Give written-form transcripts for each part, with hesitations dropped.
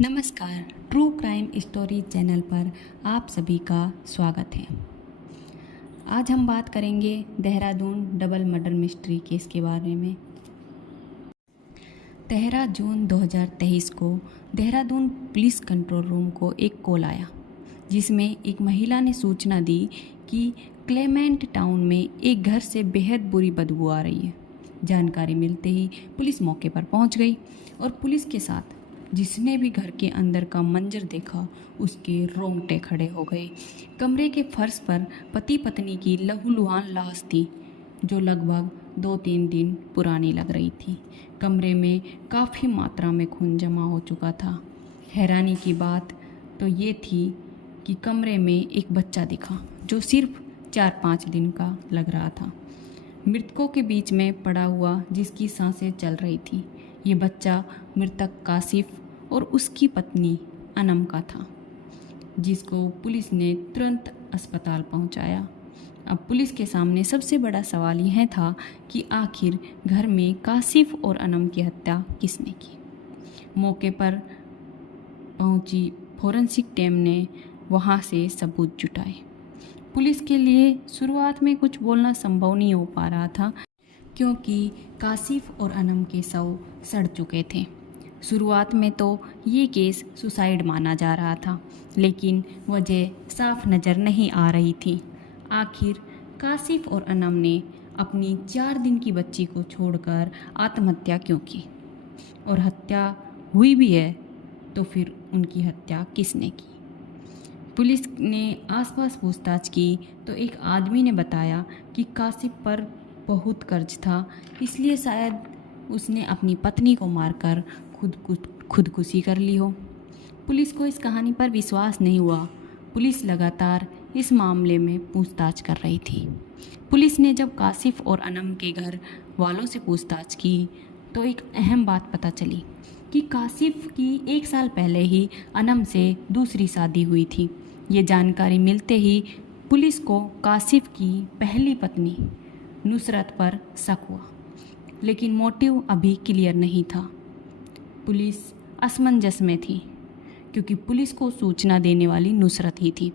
नमस्कार। True crime story channel पर आप सभी का स्वागत है। आज हम बात करेंगे Dehradun double murder mystery case के बारे में। 13 जून 2023 को देहरादून पुलिस कंट्रोल रूम को एक कॉल आया, जिसमें एक महिला ने सूचना दी कि क्लेमेंट टाउन में एक घर से बेहद बुरी बदबू आ रही है। जानकारी मिलते ही पुलिस मौके पर पहुंच गई और पुलिस के साथ जिसने भी घर के अंदर का मंजर देखा उसके रोंगटे खड़े हो गए। कमरे के फर्श पर पति पत्नी की लहूलुहान लाश थी, जो लगभग 2-3 दिन पुरानी लग रही थी। कमरे में काफ़ी मात्रा में खून जमा हो चुका था। हैरानी की बात तो ये थी कि कमरे में एक बच्चा दिखा, जो सिर्फ 4-5 दिन का लग रहा था, मृतकों के बीच में पड़ा हुआ, जिसकी सांसें चल रही थी। ये बच्चा मृतक कासिफ और उसकी पत्नी अनम का था, जिसको पुलिस ने तुरंत अस्पताल पहुंचाया। अब पुलिस के सामने सबसे बड़ा सवाल यह था कि आखिर घर में कासिफ और अनम की हत्या किसने की। मौके पर पहुंची फोरेंसिक टीम ने वहां से सबूत जुटाए। पुलिस के लिए शुरुआत में कुछ बोलना संभव नहीं हो पा रहा था, क्योंकि कासिफ और अनम के शव सड़ चुके थे। शुरुआत में तो ये केस सुसाइड माना जा रहा था, लेकिन वजह साफ नज़र नहीं आ रही थी। आखिर कासिफ और अनम ने अपनी 4 दिन की बच्ची को छोड़कर आत्महत्या क्यों की, और हत्या हुई भी है तो फिर उनकी हत्या किसने की। पुलिस ने आसपास पूछताछ की तो एक आदमी ने बताया कि कासिफ पर बहुत कर्ज था, इसलिए शायद उसने अपनी पत्नी को मारकर खुदकुशी कर ली हो। पुलिस को इस कहानी पर विश्वास नहीं हुआ। पुलिस लगातार इस मामले में पूछताछ कर रही थी। पुलिस ने जब कासिफ और अनम के घर वालों से पूछताछ की तो एक अहम बात पता चली कि कासिफ की 1 साल पहले ही अनम से दूसरी शादी हुई थी। ये जानकारी मिलते ही पुलिस को कासिफ की पहली पत्नी नुसरत पर शक हुआ, लेकिन मोटिव अभी क्लियर नहीं था। पुलिस असमंजस में थी, क्योंकि पुलिस को सूचना देने वाली नुसरत ही थी।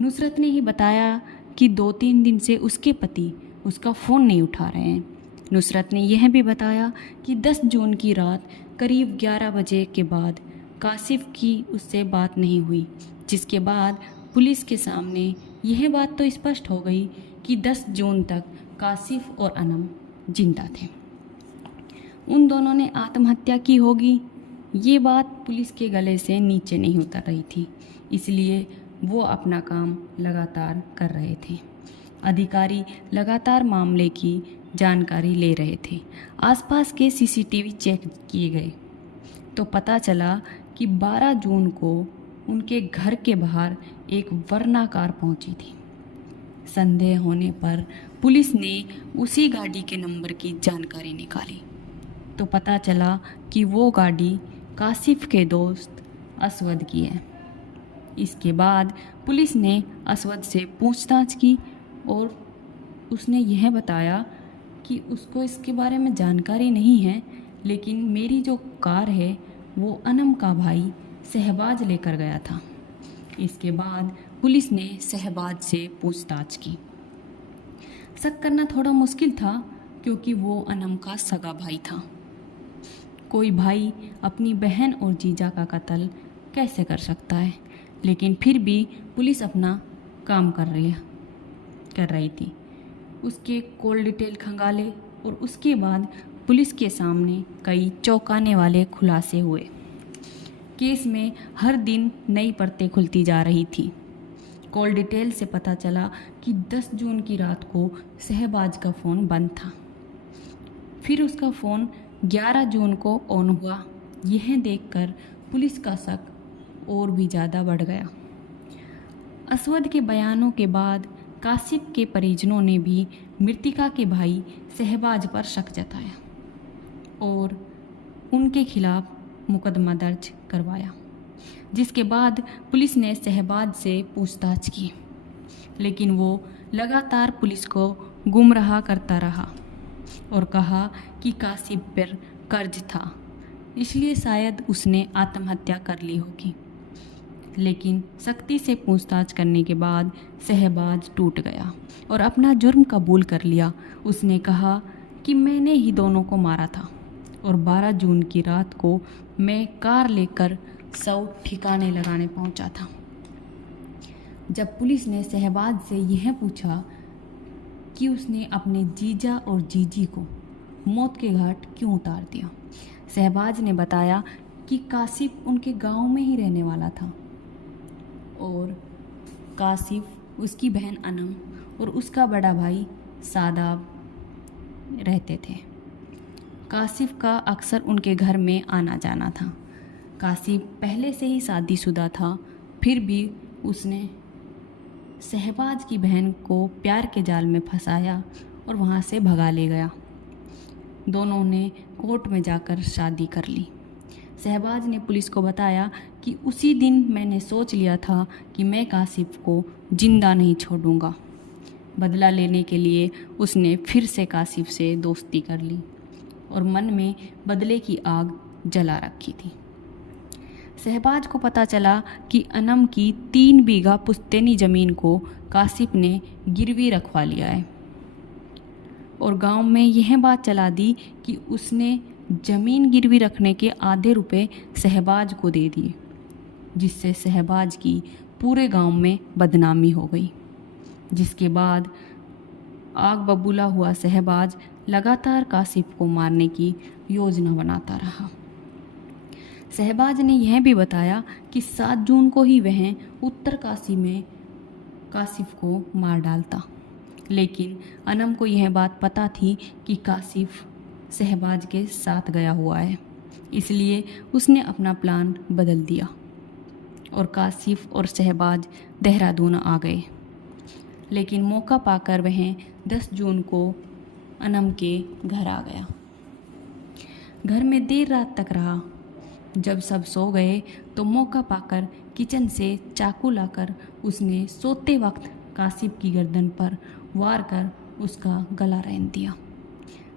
नुसरत ने ही बताया कि 2-3 दिन से उसके पति उसका फ़ोन नहीं उठा रहे हैं। नुसरत ने यह भी बताया कि 10 जून की रात करीब 11 बजे के बाद कासिफ की उससे बात नहीं हुई, जिसके बाद पुलिस के सामने यह बात तो स्पष्ट हो गई कि 10 जून तक कासिफ और अनम जिंदा थे। उन दोनों ने आत्महत्या की होगी, ये बात पुलिस के गले से नीचे नहीं उतर रही थी, इसलिए वो अपना काम लगातार कर रहे थे। अधिकारी लगातार मामले की जानकारी ले रहे थे। आसपास के सीसीटीवी चेक किए गए तो पता चला कि 12 जून को उनके घर के बाहर एक वर्ना कार पहुंची थी। संदेह होने पर पुलिस ने उसी गाड़ी के नंबर की जानकारी निकाली तो पता चला कि वो गाड़ी कासिफ के दोस्त असवद की है। इसके बाद पुलिस ने असवद से पूछताछ की और उसने यह बताया कि उसको इसके बारे में जानकारी नहीं है, लेकिन मेरी जो कार है वो अनम का भाई शहबाज लेकर गया था। इसके बाद पुलिस ने शहबाज से पूछताछ की। शक करना थोड़ा मुश्किल था, क्योंकि वो अनम का सगा भाई था। कोई भाई अपनी बहन और जीजा का कत्ल कैसे कर सकता है, लेकिन फिर भी पुलिस अपना काम कर रही थी। उसके कॉल डिटेल खंगाले और उसके बाद पुलिस के सामने कई चौंकाने वाले खुलासे हुए। केस में हर दिन नई परतें खुलती जा रही थी। कॉल डिटेल से पता चला कि 10 जून की रात को शहबाज का फ़ोन बंद था, फिर उसका फ़ोन 11 जून को ऑन हुआ। यह देखकर पुलिस का शक और भी ज़्यादा बढ़ गया। असवद के बयानों के बाद कासिफ के परिजनों ने भी मृतिका के भाई शहबाज पर शक जताया और उनके खिलाफ मुकदमा दर्ज करवाया, जिसके बाद पुलिस ने शहबाज से पूछताछ की, लेकिन वो लगातार पुलिस को गुमराह करता रहा और कहा कि कासिफ पर कर्ज था, इसलिए शायद उसने आत्महत्या कर ली होगी। लेकिन सख्ती से पूछताछ करने के बाद शहबाज टूट गया और अपना जुर्म कबूल कर लिया। उसने कहा कि मैंने ही दोनों को मारा था और 12 जून की रात को मैं कार लेकर शव ठिकाने लगाने पहुंचा था। जब पुलिस ने शहबाज से यह पूछा कि उसने अपने जीजा और जीजी को मौत के घाट क्यों उतार दिया, शहबाज ने बताया कि कासिफ उनके गांव में ही रहने वाला था और कासिफ, उसकी बहन अनम और उसका बड़ा भाई सादाब रहते थे। कासिफ का अक्सर उनके घर में आना जाना था। कासिफ पहले से ही शादीशुदा था, फिर भी उसने शहबाज की बहन को प्यार के जाल में फंसाया और वहाँ से भगा ले गया। दोनों ने कोर्ट में जाकर शादी कर ली। शहबाज ने पुलिस को बताया कि उसी दिन मैंने सोच लिया था कि मैं कासिफ को जिंदा नहीं छोड़ूंगा। बदला लेने के लिए उसने फिर से कासिफ से दोस्ती कर ली और मन में बदले की आग जला रखी थी। शहबाज को पता चला कि अनम की 3 बीघा पुश्तैनी ज़मीन को कासिफ ने गिरवी रखवा लिया है और गांव में यह बात चला दी कि उसने ज़मीन गिरवी रखने के आधे रुपए शहबाज को दे दिए, जिससे शहबाज की पूरे गांव में बदनामी हो गई। जिसके बाद आग बबूला हुआ शहबाज लगातार कासिफ को मारने की योजना बनाता रहा। शहबाज ने यह भी बताया कि 7 जून को ही वह उत्तर काशी में कासिफ को मार डालता, लेकिन अनम को यह बात पता थी कि कासिफ शहबाज के साथ गया हुआ है, इसलिए उसने अपना प्लान बदल दिया और कासिफ और शहबाज देहरादून आ गए। लेकिन मौका पाकर वह 10 जून को अनम के घर आ गया। घर में देर रात तक रहा। जब सब सो गए तो मौका पाकर किचन से चाकू लाकर उसने सोते वक्त कासिफ की गर्दन पर वार कर उसका गला रेंग दिया,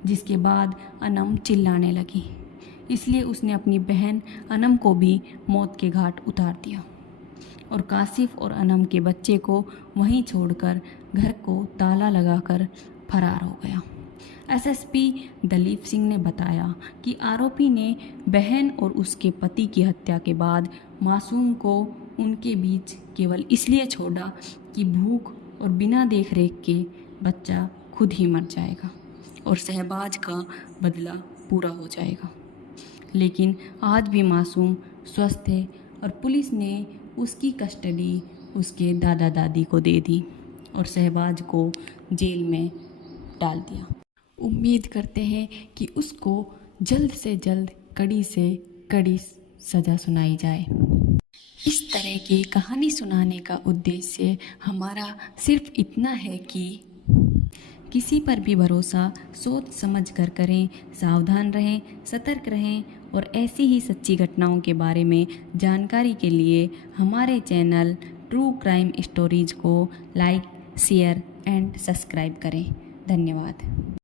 जिसके बाद अनम चिल्लाने लगी। इसलिए उसने अपनी बहन अनम को भी मौत के घाट उतार दिया और कासिफ और अनम के बच्चे को वहीं छोड़कर घर को ताला लगाकर फरार हो गया। एसएसपी दलीप सिंह ने बताया कि आरोपी ने बहन और उसके पति की हत्या के बाद मासूम को उनके बीच केवल इसलिए छोड़ा कि भूख और बिना देखरेख के बच्चा खुद ही मर जाएगा और शहबाज का बदला पूरा हो जाएगा। लेकिन आज भी मासूम स्वस्थ है और पुलिस ने उसकी कस्टडी उसके दादा दादी को दे दी और शहबाज को जेल में डाल दिया। उम्मीद करते हैं कि उसको जल्द से जल्द कड़ी से कड़ी सज़ा सुनाई जाए। इस तरह की कहानी सुनाने का उद्देश्य हमारा सिर्फ इतना है कि किसी पर भी भरोसा सोच समझ कर करें, सावधान रहें, सतर्क रहें और ऐसी ही सच्ची घटनाओं के बारे में जानकारी के लिए हमारे चैनल ट्रू क्राइम स्टोरीज़ को लाइक, शेयर एंड सब्सक्राइब करें। धन्यवाद।